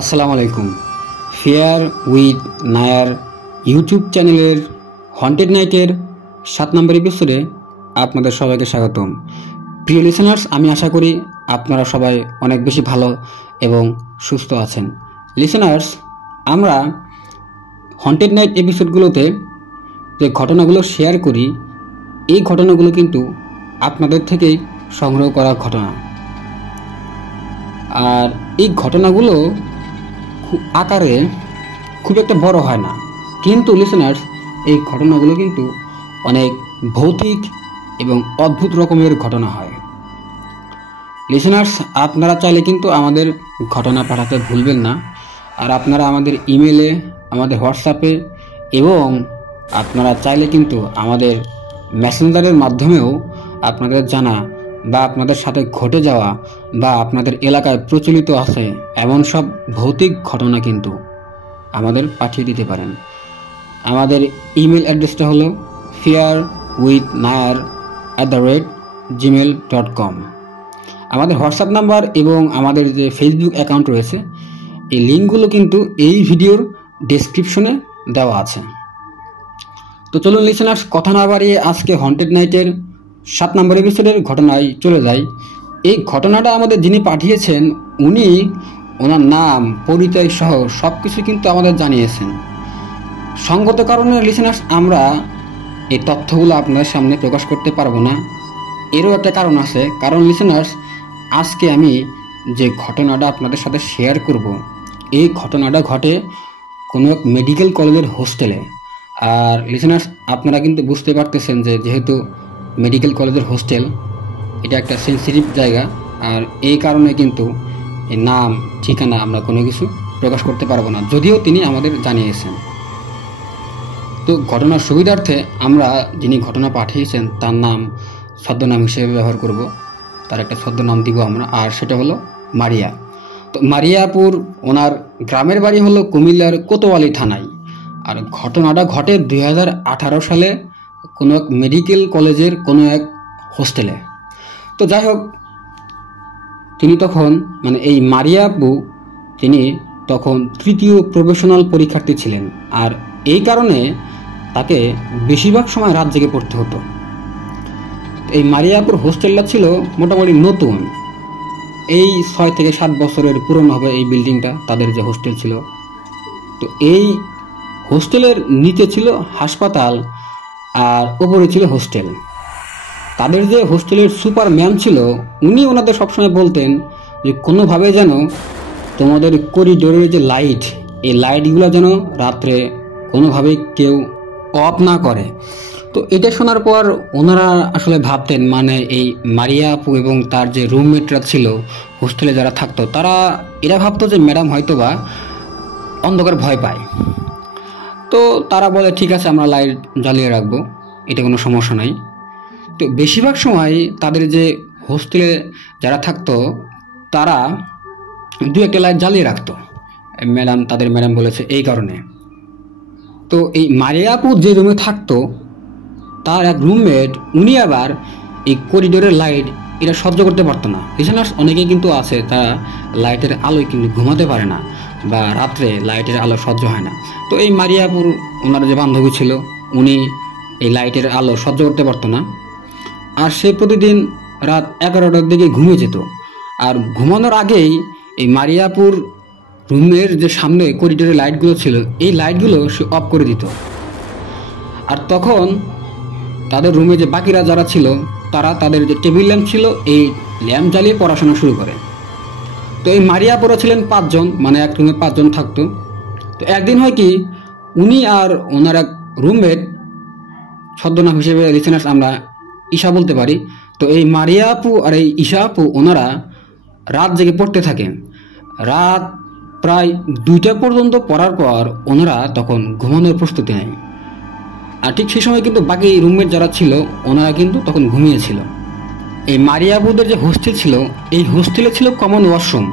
আসসালামু আলাইকুম। Fair with Nair YouTube চ্যানেলের হন্টেড নাইটের 7 নম্বর এপিসোডে আপনাদের সবাইকে স্বাগতম। প্রিয় লিসেনার্স, আমি আশা করি আপনারা সবাই অনেক বেশি ভালো এবং সুস্থ আছেন। লিসেনার্স, আমরা হন্টেড নাইট এপিসোডগুলোতে যে ঘটনাগুলো শেয়ার করি, এই ঘটনাগুলো কিন্তু আপনাদের থেকেই সংগ্রহ করা ঘটনা। আর এই ঘটনাগুলো আকারে খুব একটা বড় হয় না, কিন্তু লিসেনার্স, এই ঘটনাগুলো কিন্তু অনেক ভৌতিক এবং অদ্ভুত রকমের ঘটনা হয়। লিসেনার্স, আপনারা চাইলে কিন্তু আমাদের ঘটনা পাঠাতে ভুলবেন না। আর আপনারা আমাদের ইমেলে, আমাদের হোয়াটসঅ্যাপে এবং আপনারা চাইলে কিন্তু আমাদের মেসেঞ্জারের মাধ্যমেও আপনাদের জানা বা আপনাদের সাথে ঘটে যাওয়া বা আপনাদের এলাকায় প্রচলিত আছে এমন সব ভৌতিক ঘটনা কিন্তু আমাদের পাঠিয়ে দিতে পারেন। আমাদের ইমেল অ্যাড্রেসটা হলো fearwithnair@gmail.com। আমাদের হোয়াটসঅ্যাপ নাম্বার এবং আমাদের যে ফেসবুক অ্যাকাউন্ট রয়েছে, এই লিঙ্কগুলো কিন্তু এই ভিডিওর ডেসক্রিপশনে দেওয়া আছে। তো চলুন লিসেনার্স, কথা না বাড়িয়ে আজকে হন্টেড নাইটের 7 নম্বর এপিসোডের ঘটনায় চলে যাই। এই ঘটনাটা আমাদের যিনি পাঠিয়েছেন, উনি ওনার নাম, পরিচয় সহ সব কিছু কিন্তু আমাদের জানিয়েছেন। সঙ্গত কারণে লিসেনার্স, আমরা এই তথ্যগুলো আপনাদের সামনে প্রকাশ করতে পারবো না। এরও একটা কারণ আছে। কারণ লিসেনার্স, আজকে আমি যে ঘটনাটা আপনাদের সাথে শেয়ার করব, এই ঘটনাটা ঘটে কোনো এক মেডিকেল কলেজের হোস্টেলে। আর লিসেনার্স, আপনারা কিন্তু বুঝতে পারতেছেন যে যেহেতু মেডিকেল কলেজের হোস্টেল, এটা একটা সেন্সিটিভ জায়গা। আর এই কারণে কিন্তু এই নাম, ঠিকানা আমরা কোনো কিছু প্রকাশ করতে পারবো না, যদিও তিনি আমাদের জানিয়েছেন। তো ঘটনার সুবিধার্থে আমরা যিনি ঘটনা পাঠিয়েছেন তার নাম ছদ্মনাম হিসেবে ব্যবহার করব। তার একটা ছদ্মনাম দিব আমরা, আর সেটা হলো মারিয়া। তো মারিয়াপুর, ওনার গ্রামের বাড়ি হলো কুমিল্লার কোতোয়ালি থানায়। আর ঘটনাটা ঘটে 2018 সালে কোনো এক মেডিকেল কলেজের কোনো এক হোস্টেলে। তো যাই হোক, তিনি তখন এই মারিয়া আপু, তিনি তখন 3য় প্রফেশনাল পরীক্ষার্থী ছিলেন। আর এই কারণে তাকে বেশিরভাগ সময় রাত জেগে পড়তে হতো। এই মারিয়া আপুর হোস্টেলটা ছিল মোটামুটি নতুন, এই 6 থেকে 7 বছরের পুরনো হবে এই বিল্ডিংটা, তাদের যে হোস্টেল ছিল। তো এই হোস্টেলের নিচে ছিল হাসপাতাল আর ওপরে ছিল হোস্টেল। তাদের যে হোস্টেলের সুপার ম্যাম ছিল, উনি ওনাদের সবসময় বলতেন যে কোনোভাবে যেন তোমাদের করিডোরের যে লাইট, এই লাইটগুলো যেন রাত্রে কোনোভাবেই কেউ অফ না করে। তো এটা শোনার পর ওনারা আসলে ভাবতেন, এই মারিয়া আপু এবং তার যে রুমমেটরা ছিল হোস্টেলে যারা থাকতো, এরা ভাবতো যে ম্যাডাম হয়তো বা অন্ধকার ভয় পায়। তো তারা বলে ঠিক আছে, আমরা লাইট জ্বালিয়ে রাখবো, এটা কোনো সমস্যা নাই। তো বেশিরভাগ সময় তাদের যে হোস্টেলে যারা থাকতো তারা 2-1টা লাইট জ্বালিয়ে রাখতো। তাদের ম্যাডাম বলেছে এই কারণে। তো এই মারিয়া আপু যে রুমে থাকতো, তার এক রুমমেট, উনি আবার এই করিডোরের লাইট এটা সহ্য করতে পারতো না। লিসেনার্স, অনেকেই কিন্তু আছে তারা লাইটের আলোয় কিন্তু ঘুমাতে পারে না বা রাত্রে লাইটের আলো সহ্য হয় না। তো এই মারিয়াপুর, ওনার যে বান্ধবী ছিল, উনি এই লাইটের আলো সহ্য করতে পারতো না। আর সে প্রতিদিন রাত 11টার দিকে ঘুমিয়ে যেত। আর ঘুমানোর আগেই এই মারিয়াপুর রুমের যে সামনে করিডোরের লাইটগুলো ছিল, এই লাইটগুলো সে অফ করে দিত। আর তখন তাদের রুমে যে বাকিরা যারা ছিল, তারা তাদের যে টেবিল ল্যাম্প ছিল, এই ল্যাম্প জ্বালিয়ে পড়াশোনা শুরু করে। তো এই মারিয়াপুরা ছিলেন 5 জন, এক রুমে 5 জন থাকতো। তো একদিন হয় কি, উনি আর ওনার এক রুমমেট, ছদ্মনাম হিসেবে লিসেনার্স আমরা ঈশা বলতে পারি। তো এই মারিয়া আপু আর এই ঈশা আপু, ওনারা রাত জেগে পড়তে থাকেন। রাত প্রায় 2টা পর্যন্ত পড়ার পর ওনারা তখন ঘুমানোর প্রস্তুতি নেয়। আর ঠিক সেই সময় কিন্তু বাকি রুমমেট যারা ছিল, ওনারা কিন্তু তখন ঘুমিয়েছিল। এই মারিয়া আপুদের যে হোস্টেল ছিল, এই হোস্টেলে ছিল কমন ওয়াশরুম,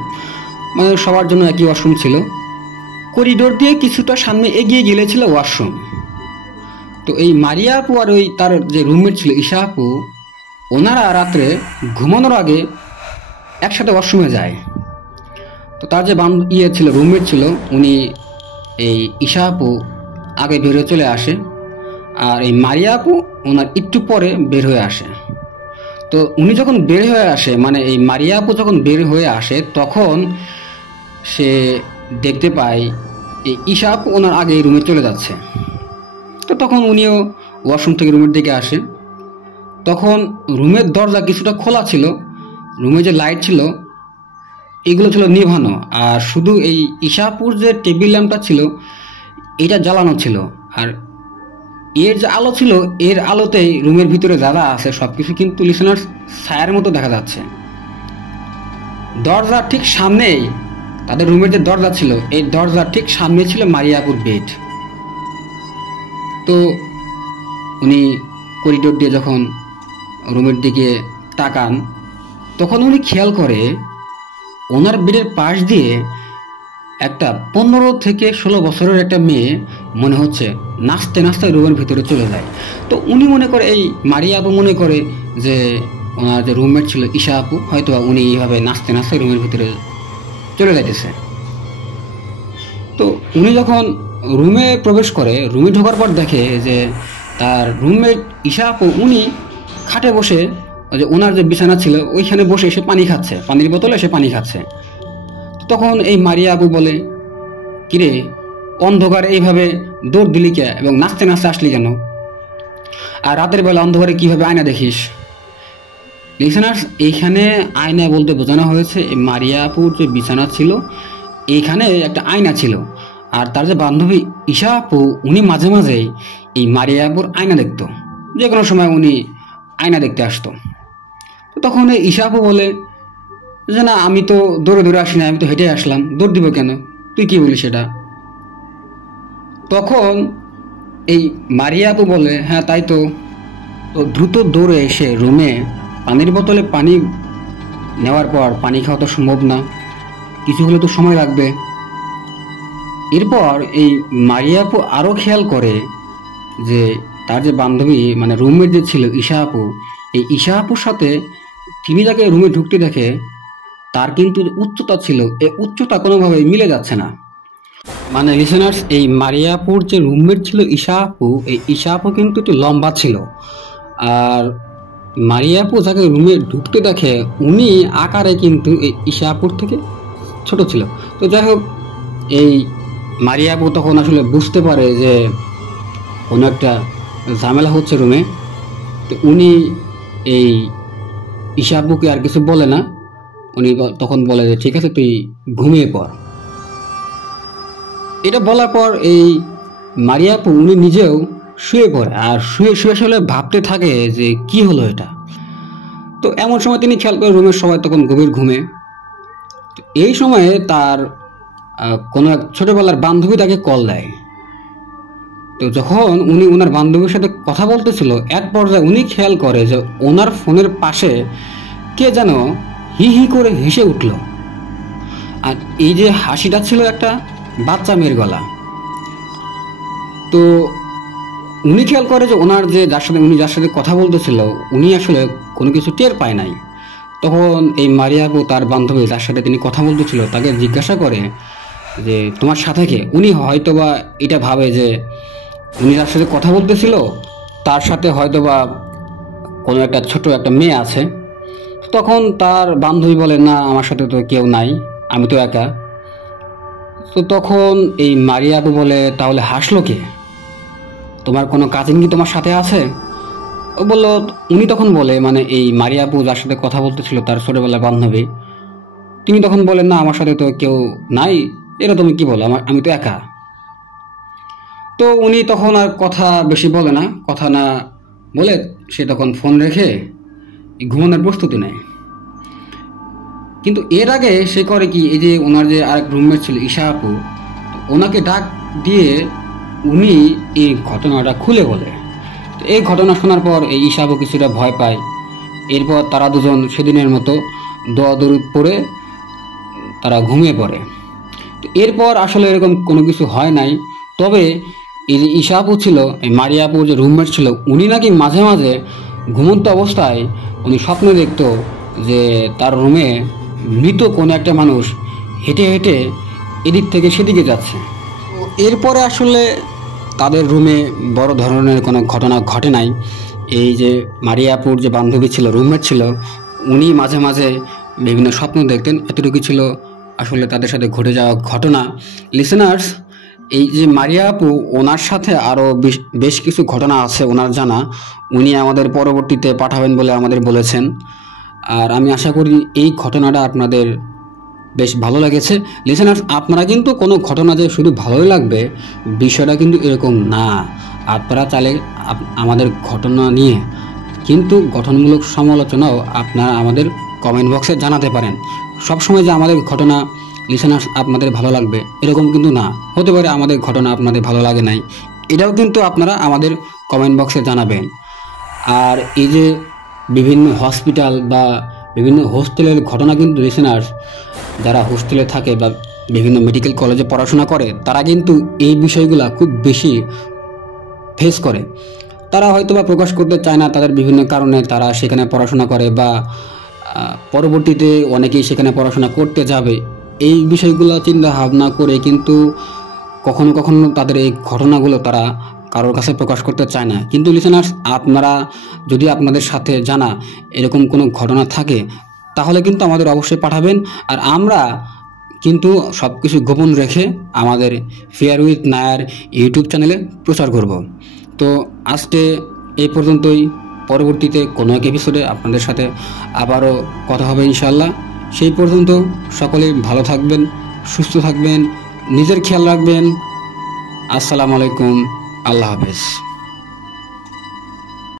সবার জন্য একই ওয়াশরুম ছিল। করিডোর দিয়ে কিছুটা সামনে এগিয়ে গেলে ছিল ওয়াশরুম। তো এই মারিয়া আপু আর তার যে রুমমেট ছিল ঈশা আপু, ওনারা রাত্রে ঘুমানোর আগে একসাথে ওয়াশরুমে যায়। তো তার যে ছিল রুমমেট ছিল, উনি এই ঈশা আপু আগে বের হয়ে চলে আসে, আর এই মারিয়া আপু ওনার একটু পরে বের হয়ে আসে। তো উনি যখন বের হয়ে আসে, মানে এই মারিয়া আপু যখন বের হয়ে আসে, তখন সে দেখতে পায় এই ঈশা আপু ওনার আগে রুমে চলে যাচ্ছে। তো তখন উনিও ওয়াশরুম থেকে রুমের দিকে আসে। তখন রুমের দরজা কিছুটা খোলা ছিল, রুমে যে লাইট ছিল এগুলো ছিল নিভানো, আর শুধু এই ঈশা আপুর যে টেবিল ল্যাম্পটা ছিল এটা জ্বালানো ছিল। আর এর যে আলো ছিল, এর আলোতেই রুমের ভিতরে যারা আছে সবকিছু কিন্তু লিসেনার্স ছায়ার মতো দেখা যাচ্ছে। দরজার ঠিক সামনেই, তাদের রুমের যে দরজা ছিল এই দরজার ঠিক সামনে ছিল মারিয়া আপুর বেড। তো উনি করিডোর দিয়ে যখন রুমের দিকে তাকান, তখন উনি খেয়াল করে ওনার বেডের পাশ দিয়ে একটা 15 থেকে 16 বছরের একটা মেয়ে মনে হচ্ছে নাচতে নাচতে রুমের ভিতরে চলে যায়। তো উনি মনে করে, এই মারিয়া আপু মনে করে যে ওনার যে রুমমেট ছিল ঈশা আপু, হয়তো উনি এইভাবে নাচতে নাচতে রুমের ভিতরে চলে যাইতেছে। তো উনি যখন রুমে প্রবেশ করে, রুমে ঢোকার পর দেখে যে তার রুমমেট ঈশা আপু উনি খাটে বসে, যে ওনার যে বিছানা ছিল ওইখানে বসে এসে পানি খাচ্ছে, পানির বোতলে এসে পানি খাচ্ছে। তখন এই মারিয়া আপু বলে, কিরে অন্ধকারে এইভাবে দৌড় দিলি কে, এবং নাচতে নাচতে আসলি কেন, আর রাতের বেলা অন্ধকারে কিভাবে আয়না দেখিস? লিসেনার্স, এইখানে আয়না বলতে বোঝানো হয়েছে এই মারিয়া আপুর যে বিছানা ছিল এইখানে একটা আয়না ছিল, আর তার যে বান্ধবী ঈশা আপু উনি মাঝে মাঝেই এই মারিয়া আপুর আয়না দেখতো, যে কোনো সময় উনি আয়না দেখতে আসতো। তো তখন এই ঈশা আপু বলে যে না, আমি তো দৌড়ে দৌড়ে আসি না, আমি তো হেঁটে আসলাম, দৌড় দিব কেন, তুই কি বলিস সেটা? তখন এই মারিয়া আপু বলে, হ্যাঁ তাই তো। তো দ্রুত দৌড়ে এসে রুমে পানির বোতলে পানি নেওয়ার পর, পানি খাওয়া তো সম্ভব না, কিছু হলে তো সময় লাগবে। এরপর এই মারিয়া আপু আরও খেয়াল করে যে তার যে বান্ধবী, মানে রুমমেট যে ছিল ঈশা আপু, এই ঈশা আপুর সাথে তিনি যাকে রুমে ঢুকতে দেখে তার কিন্তু উচ্চতা ছিল, এই উচ্চতা কোনোভাবে মিলে যাচ্ছে না। মানে লিসেনার্স, এই মারিয়া আপুর যে রুমমেট ছিল ঈশা আপু, এই ঈশা আপু কিন্তু একটু লম্বা ছিল, আর মারিয়া আপু যাকে রুমে ঢুকতে দেখে উনি আকারে কিন্তু এই ঈশা আপুর থেকে ছোট ছিল। তো যাই হোক, এই মারিয়া আপু তখন আসলে বুঝতে পারে যে কোনো একটা ঝামেলা হচ্ছে রুমে। তো উনি এই ঈশা আপুকে আর কিছু বলে না, উনি তখন বলে যে ঠিক আছে তুই ঘুমিয়ে পড়। এটা বলার পর এই মারিয়া আপু উনি নিজেও শুয়ে পড়ে, আর শুয়ে শুয়ে আসলে ভাবতে থাকে যে কি হলো এটা। তো এমন সময় তিনি খেয়াল করে রুমের সবাই তখন গভীর ঘুমে। তো এই সময়ে তার কোনো এক ছোটবেলার বান্ধবী তাকে কল দেয়। তো যখন উনি ওনার বান্ধবীর সাথে কথা বলতেছিল, এক পর্যায়ে উনি খেয়াল করে যে ওনার ফোনের পাশে কে যেন হি হি করে হেসে উঠল, আর এই যে হাসিটা ছিল একটা বাচ্চা মেয়ের গলা। তো উনি খেয়াল করে যে ওনার যে যার সাথে কথা বলতেছিল উনি আসলে কোনো কিছু টের পায় নাই। তখন এই মারিয়া আপু তার বান্ধবী যার সাথে তিনি কথা বলতেছিল তাকে জিজ্ঞাসা করে যে তোমার সাথে কে। উনি হয়তোবা এটা ভাবে যে উনি যার সাথে কথা বলতেছিল তার সাথে হয়তোবা কোনো একটা ছোট একটা মেয়ে আছে। তখন তার বান্ধবী বলে, না আমার সাথে তো কেউ নাই, আমি তো একা। তো তখন এই মারিয়া আপু বলে, তাহলে হাসলো কে, তোমার কোনো কাজিন কি তোমার সাথে আছে? ও বললো, উনি তখন বলে, মানে এই মারিয়া আপু যার সাথে কথা বলতেছিল তার ছোটবেলার বান্ধবী, তিনি তখন বলেন, না আমার সাথে তো কেউ নাই, এটা তুমি কি বলো, আমি তো একা। তো উনি তখন আর কথা বেশি বলে না, কথা না বলে সে তখন ফোন রেখে ঘুমানোর প্রস্তুতি নেয়। কিন্তু এর আগে সে করে কি, এই যে ওনার যে আরেক রুমমেট ছিল ঈশা আপু, ওনাকে ডাক দিয়ে উনি এই ঘটনাটা খুলে বলে। তো এই ঘটনা শোনার পর এই ঈশা আপু কিছুটা ভয় পায়। এরপর তারা দুজন সেদিনের মতো দৌড় পড়ে তারা ঘুমিয়ে পড়ে। তো এরপর আসলে এরকম কোনো কিছু হয় নাই। তবে এই যে ঈশা আপু ছিল, এই মারিয়া আপুর যে রুমমেট ছিল, উনি নাকি মাঝে মাঝে ঘুমন্ত অবস্থায় উনি স্বপ্নে দেখতো যে তার রুমে মৃত কোনো একটা মানুষ হেঁটে হেঁটে এদিক থেকে সেদিকে যাচ্ছে। এরপরে আসলে তাদের রুমে বড় ধরনের কোনো ঘটনা ঘটে নাই। এই যে মারিয়াপুর যে বান্ধবী ছিল, রুমমেট ছিল, উনি মাঝে মাঝে বিভিন্ন স্বপ্ন দেখতেন, এতটুকু ছিল আসলে তাদের সাথে ঘটে যাওয়া ঘটনা। লিসেনার্স, এই যে মারিয়া আপু, ওনার সাথে আরও বেশ কিছু ঘটনা আছে ওনার জানা, উনি আমাদের পরবর্তীতে পাঠাবেন বলে আমাদের বলেছেন। আর আমি আশা করি এই ঘটনাটা আপনাদের বেশ ভালো লেগেছে। লিসেনার্স, আপনারা কিন্তু কোনো ঘটনা যে শুধু ভালোই লাগবে বিষয়টা কিন্তু এরকম না। আপনারা চাইলে আমাদের ঘটনা নিয়ে কিন্তু গঠনমূলক সমালোচনাও আপনারা আমাদের কমেন্ট বক্সে জানাতে পারেন। সবসময় যে আমাদের ঘটনা লিসেনার্স আপনাদের ভালো লাগবে এরকম কিন্তু না, হতে পারে আমাদের ঘটনা আপনাদের ভালো লাগে নাই, এটাও কিন্তু আপনারা আমাদের কমেন্ট বক্সে জানাবেন। আর এই যে বিভিন্ন হসপিটাল বা বিভিন্ন হোস্টেলের ঘটনা কিন্তু লিসেনার্স, যারা হোস্টেলে থাকে বা বিভিন্ন মেডিকেল কলেজে পড়াশোনা করে তারা কিন্তু এই বিষয়গুলো খুব বেশি ফেস করে। তারা হয়তো বা প্রকাশ করতে চায় না তাদের বিভিন্ন কারণে, তারা সেখানে পড়াশোনা করে বা পরবর্তীতে অনেকেই সেখানে পড়াশোনা করতে যাবে, এই বিষয়গুলো চিন্তা ভাবনা করে কিন্তু কখনো কখনো তাদের এই ঘটনাগুলো তারা কারোর কাছে প্রকাশ করতে চায় না। কিন্তু লিসেনার্স, আপনারা যদি আপনাদের সাথে জানা এরকম কোনো ঘটনা থাকে তাহলে কিন্তু আমাদের অবশ্যই পাঠাবেন। আর আমরা কিন্তু সব কিছু গোপন রেখে আমাদের ফেয়ার উইথ নায়ার ইউটিউব চ্যানেলে প্রচার করব। তো আজকে এই পর্যন্তই, পরবর্তীতে কোনো এক এপিসোডে আপনাদের সাথে আবারও কথা হবে ইনশাআল্লাহ। সেই পর্যন্ত সকলেই ভালো থাকবেন, সুস্থ থাকবেন, নিজের খেয়াল রাখবেন। আসসালামু আলাইকুম, আল্লাহ হাফেজ।